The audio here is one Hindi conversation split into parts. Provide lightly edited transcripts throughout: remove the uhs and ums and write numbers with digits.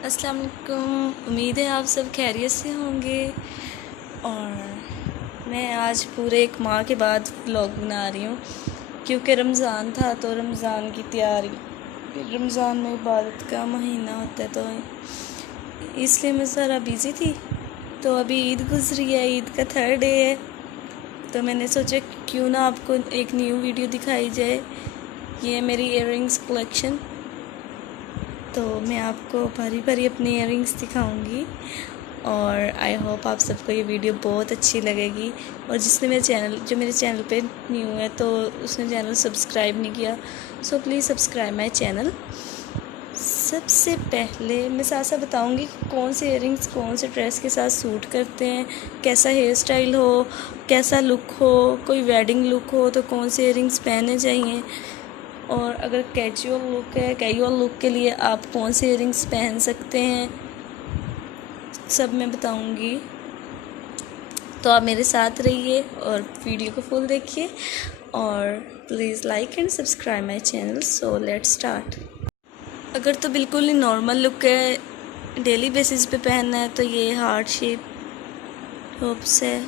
अस्सलाम वालेकुम। उम्मीद है आप सब खैरियत से होंगे। और मैं आज पूरे एक माह के बाद व्लॉग बना रही हूँ क्योंकि रमज़ान था तो रमज़ान की तैयारी, रमज़ान में इबादत का महीना होता है तो इसलिए मैं ज़रा बिज़ी थी। तो अभी ईद गुज़री है, ईद का 3rd डे है, तो मैंने सोचा क्यों ना आपको एक न्यू वीडियो दिखाई जाए। ये है मेरी इयररिंग्स कलेक्शन। तो मैं आपको बारी बारी अपने इयररिंग्स दिखाऊंगी और आई होप आप सबको ये वीडियो बहुत अच्छी लगेगी। और जिसने मेरे चैनल पे न्यू है तो उसने चैनल सब्सक्राइब नहीं किया, so please subscribe my channel. सबसे पहले मैं साथ साथ बताऊंगी कि कौन से इयररिंग्स कौन से ड्रेस के साथ सूट करते हैं, कैसा हेयर स्टाइल हो, कैसा लुक हो, कोई वेडिंग लुक हो तो कौन से इयररिंग्स पहनने चाहिए, और अगर कैजुअल लुक के लिए आप कौन से इयररिंग्स पहन सकते हैं, सब मैं बताऊंगी। तो आप मेरे साथ रहिए और वीडियो को फुल देखिए और please like and subscribe my channel. So let's start. अगर तो बिल्कुल ही नॉर्मल लुक है, डेली बेसिस पे पहनना है तो ये हार्ट शेप टॉप्स है,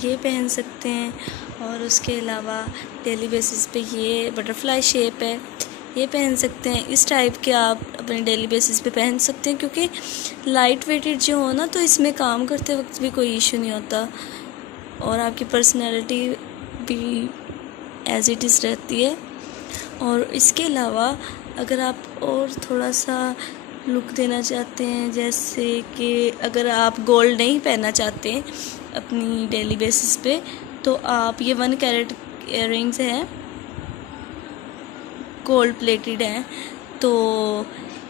ये पहन सकते हैं। और उसके अलावा डेली बेसिस पे ये बटरफ्लाई शेप है, ये पहन सकते हैं। इस टाइप के आप अपने डेली बेसिस पे पहन सकते हैं क्योंकि लाइट वेटेड जो हो ना तो इसमें काम करते वक्त भी कोई इशू नहीं होता और आपकी पर्सनैलिटी भी एज इट इज़ रहती है। और इसके अलावा अगर आप और थोड़ा सा लुक देना चाहते हैं, जैसे कि अगर आप गोल्ड नहीं पहनना चाहते अपनी डेली बेसिस पे तो आप ये 1 कैरेट इयररिंग्स हैं, गोल्ड प्लेटेड हैं, तो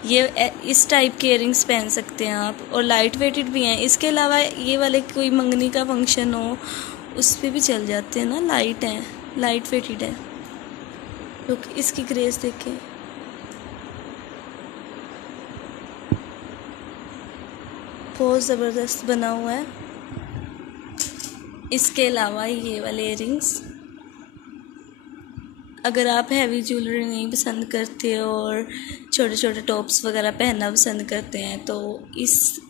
ये इस टाइप के इयररिंग्स पहन सकते हैं आप, और लाइट वेटेड भी हैं। इसके अलावा ये वाले कोई मंगनी का फंक्शन हो उस पर भी चल जाते हैं ना, लाइट वेटेड है। लुक इसकी ग्रेस देखें, बहुत ज़बरदस्त बना हुआ है। इसके अलावा ये वाले इयररिंग्स, अगर आप हैवी ज्वेलरी नहीं पसंद करते और छोटे छोटे टॉप्स वगैरह पहनना पसंद करते हैं तो इस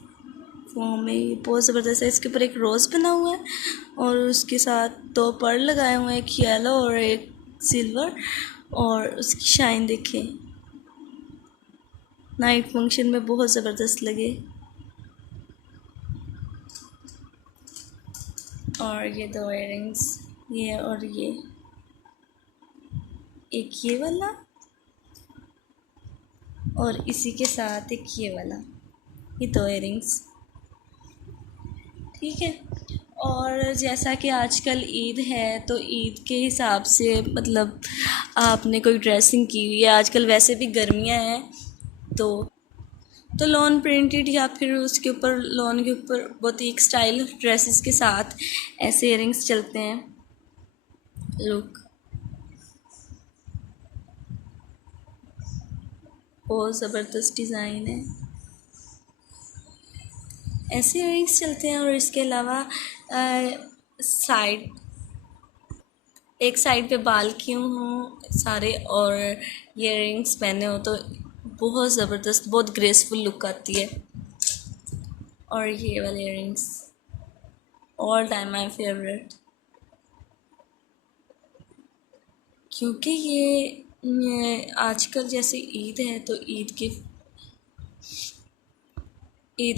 फॉर्म में ये बहुत ज़बरदस्त है। इसके ऊपर एक रोज़ बना हुआ है और उसके साथ 2 पर्ल लगाए हुए हैं, एक येलो और एक सिल्वर, और उसकी शाइन देखें, नाइट फंक्शन में बहुत ज़बरदस्त लगे। और ये 2 इयररिंग्स, ये और ये, एक ये वाला और इसी के साथ एक ये वाला, ये 2 इयररिंग्स, ठीक है। और जैसा कि आजकल ईद है तो ईद के हिसाब से मतलब आपने कोई ड्रेसिंग की हुई है, आजकल वैसे भी गर्मियाँ हैं तो लॉन प्रिंटेड या फिर उसके ऊपर लॉन के ऊपर बहुत ही एक स्टाइल ड्रेसेस के साथ ऐसे इयररिंग्स चलते हैं। लुक बहुत ज़बरदस्त डिज़ाइन है, ऐसे इयररिंग्स चलते हैं। और इसके अलावा एक साइड पे बाल क्यों हूँ सारे और इयररिंग्स पहने हो तो बहुत ज़बरदस्त, बहुत ग्रेसफुल लुक आती है। और ये वाले earrings all time my favourite, क्योंकि ये आजकल जैसे ईद है तो ईद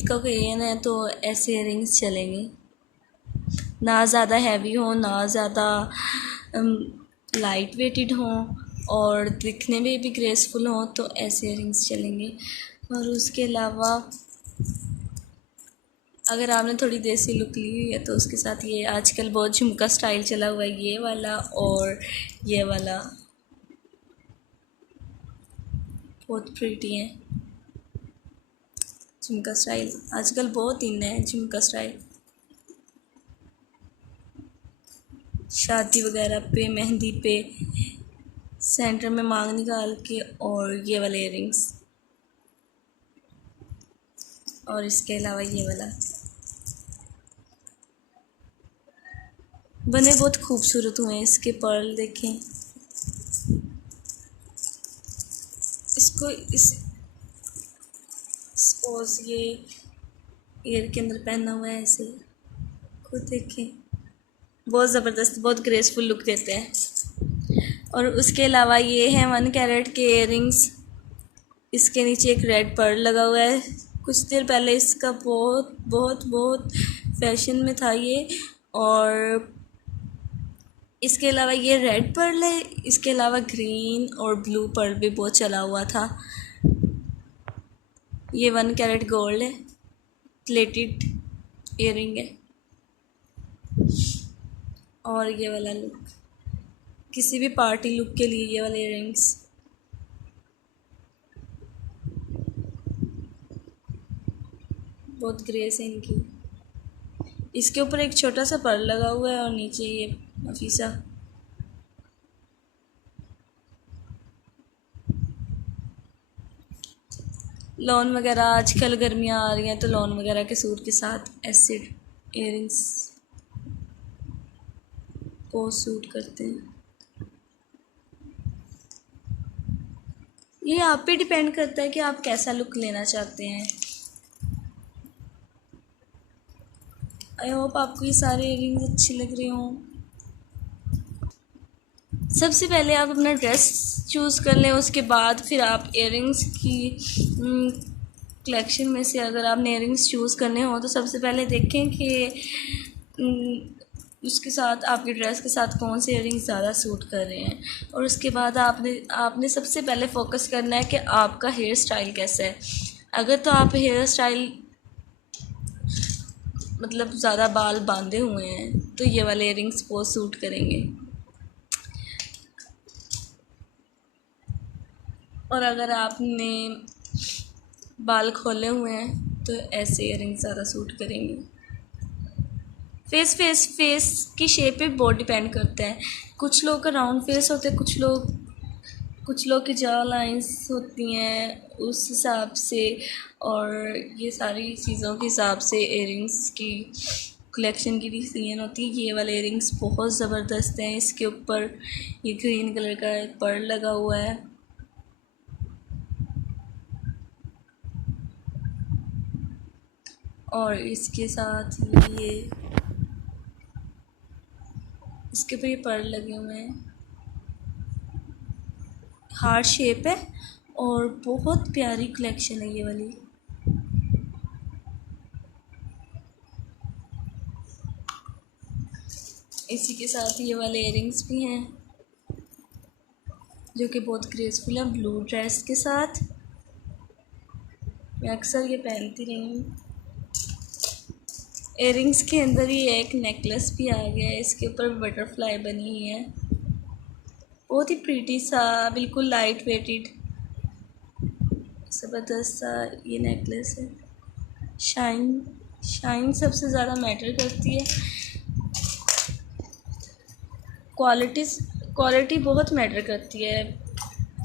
का ओकेजन है तो ऐसे इयररिंग्स चलेंगे, ना ज़्यादा हैवी हो ना ज़्यादा लाइट वेटेड हों और दिखने में भी ग्रेसफुल हों, तो ऐसे इयररिंग्स चलेंगे। और उसके अलावा अगर आपने थोड़ी देसी लुक ली हुई है तो उसके साथ ये आजकल बहुत झुमका स्टाइल चला हुआ है, ये वाला और ये वाला बहुत प्रीटी है। झुमका स्टाइल आजकल बहुत इन है, झुमका स्टाइल शादी वगैरह पे, मेहंदी पे सेंटर में मांग निकाल के, और ये वाले इयररिंग्स, और इसके अलावा ये वाला बने बहुत खूबसूरत हुए हैं। इसके पर्ल देखें, इसको इस पोज ये ईयर के अंदर पहना हुआ है ऐसे, खुद देखें, बहुत ज़बरदस्त, बहुत ग्रेसफुल लुक देते हैं। और उसके अलावा ये हैं 1 कैरेट के इयररिंग्स। इसके नीचे एक रेड पर्ल लगा हुआ है। कुछ देर पहले इसका बहुत बहुत बहुत फैशन में था ये। और इसके अलावा ये रेड पर्ल है। इसके अलावा ग्रीन और ब्लू पर्ल भी बहुत चला हुआ था। ये 1 कैरेट गोल्ड है, प्लेटेड इयररिंग है। और ये वाला लुक, किसी भी पार्टी लुक के लिए ये वाले इयररिंग्स। बहुत ग्रेस है इनकी। इसके ऊपर एक छोटा सा पर्ल लगा हुआ है और नीचे ये नफीसा। लॉन वगैरह, आजकल गर्मियाँ आ रही हैं तो लॉन वगैरह के सूट के साथ ऐसे इयररिंग्स को सूट करते हैं। ये आप पे डिपेंड करता है कि आप कैसा लुक लेना चाहते हैं। आई होप आपको ये सारे इयररिंग्स अच्छे लग रहे हों। सबसे पहले आप अपना ड्रेस चूज़ कर लें, उसके बाद फिर आप इयररिंग्स की कलेक्शन में से अगर आपने इयररिंग्स चूज़ करने हो तो सबसे पहले देखें कि उसके साथ आपके ड्रेस के साथ कौन से इयररिंग्स ज़्यादा सूट कर रहे हैं। और उसके बाद आपने सबसे पहले फ़ोकस करना है कि आपका हेयर स्टाइल कैसा है। अगर तो आप हेयर स्टाइल मतलब ज़्यादा बाल बांधे हुए हैं तो ये वाले इयररिंग्स बहुत सूट करेंगे। और अगर आपने बाल खोले हुए हैं तो ऐसे इयररिंग्स ज़्यादा सूट करेंगे। फेस की शेप पे बहुत डिपेंड करता है। कुछ लोग का राउंड फेस होते हैं, कुछ लोग की जॉ लाइंस होती हैं उस हिसाब से। और ये सारी चीज़ों के हिसाब से इयररिंग्स की कलेक्शन की डिज़ाइन होती है। ये वाले इयररिंग्स बहुत ज़बरदस्त हैं। इसके ऊपर ये ग्रीन कलर का पर्ल लगा हुआ है। और इसके साथ ये इसके ऊपर ये पर्ल लगे हुए हैं। हार्ट शेप है और बहुत प्यारी कलेक्शन है ये वाली। इसी के साथ ये वाले इयररिंग्स भी हैं जो कि बहुत ग्रेसफुल है ब्लू ड्रेस के साथ। मैं अक्सर ये पहनती रही हूँ। इयररिंग्स के अंदर ही एक नेकलेस भी आ गया है। इसके ऊपर बटरफ्लाई बनी हुई है। बहुत ही प्रीटी सा, बिल्कुल लाइट वेटेड ज़बरदस्त सा ये नेकलेस है। शाइन सबसे ज़्यादा मैटर करती है। क्वालिटी बहुत मैटर करती है।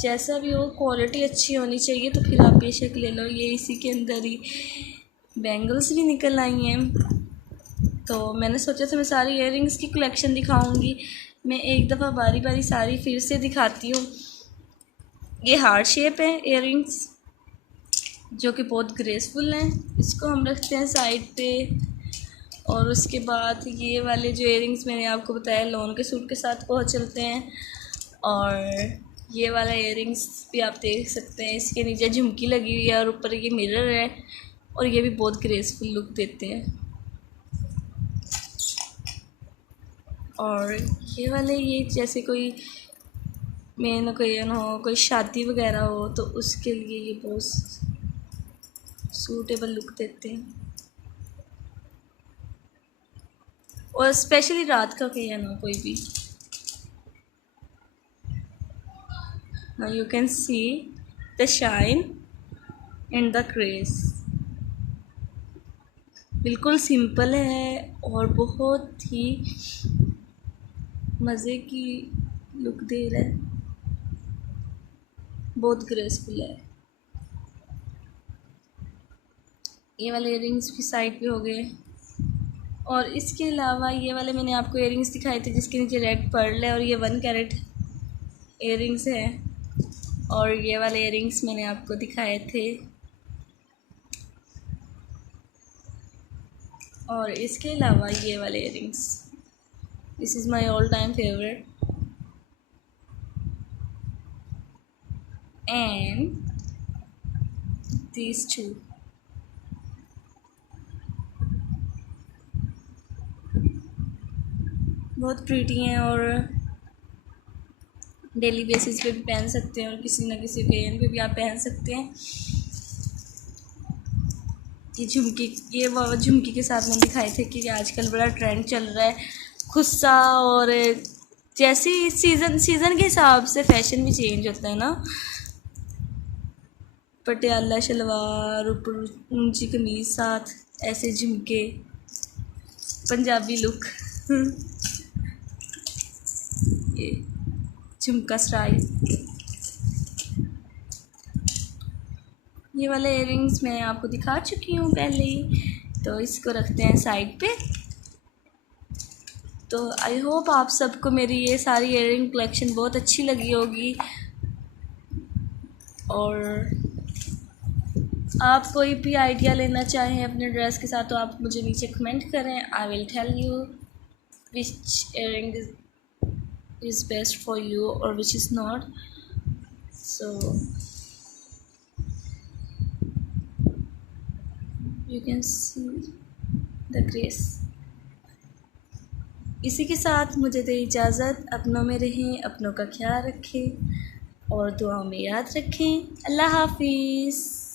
जैसा भी हो, क्वालिटी अच्छी होनी चाहिए तो फिर आप बेशक ले लो। ये इसी के अंदर ही बैंगल्स भी निकल आई हैं। तो मैंने सोचा था मैं सारी इयररिंग्स की कलेक्शन दिखाऊंगी। मैं एक दफ़ा बारी बारी सारी फिर से दिखाती हूँ। ये हार्ट शेप है इयररिंग्स जो कि बहुत ग्रेसफुल हैं। इसको हम रखते हैं साइड पे। और उसके बाद ये वाले जो इयररिंग्स मैंने आपको बताया लॉन के सूट के साथ बहुत चलते हैं। और ये वाला इयररिंग्स भी आप देख सकते हैं। इसके नीचे झुमकी लगी हुई है और ऊपर ये मिरर है और ये भी बहुत ग्रेसफुल लुक देते हैं। और ये वाले ये जैसे कोई मेन ओकेजन हो, कोई शादी वगैरह हो तो उसके लिए ये बहुत सूटेबल लुक देते हैं। और स्पेशली रात का ओकेजन हो कोई भी। Now you can see the shine and the grace. बिल्कुल सिंपल है और बहुत ही मज़े की लुक दे रहा है। बहुत ग्रेसफुल है। ये वाले इयररिंग्स भी साइड पे हो गए। और इसके अलावा ये वाले मैंने आपको इयररिंग्स दिखाए थे जिसके नीचे रेड पर्ल है और ये 1 कैरेट इयररिंग्स है। और ये वाले इयररिंग्स मैंने आपको दिखाए थे और इसके अलावा ये वाले earrings, this is my all time favourite. And these two, बहुत प्रीटी हैं और डेली बेसिस पे भी पहन सकते हैं और किसी न किसी ओकेजन पे भी आप पहन सकते हैं। ये झुमकी, ये वो झुमकी के साथ मैंने दिखाए थे कि आजकल बड़ा ट्रेंड चल रहा है खुस्सा, और जैसे सीज़न के हिसाब से फैशन भी चेंज होता है ना। पटियाला शलवार, ऊपर ऊंची कमीज, साथ ऐसे झुमके, पंजाबी लुक। ये झुमका स्टाइल। ये वाले इयरिंग्स मैं आपको दिखा चुकी हूँ पहले ही, तो इसको रखते हैं साइड पे। तो आई होप आप सबको मेरी ये सारी इयरिंग कलेक्शन बहुत अच्छी लगी होगी, और आप कोई भी आइडिया लेना चाहें अपने ड्रेस के साथ तो आप मुझे नीचे कमेंट करें। I will tell you which earring is best for you or which is not. So you can see the grace। इसी के साथ मुझे दे इजाज़त। अपनों में रहें, अपनों का ख्याल रखें और दुआओं में याद रखें। अल्लाह हाफिज़।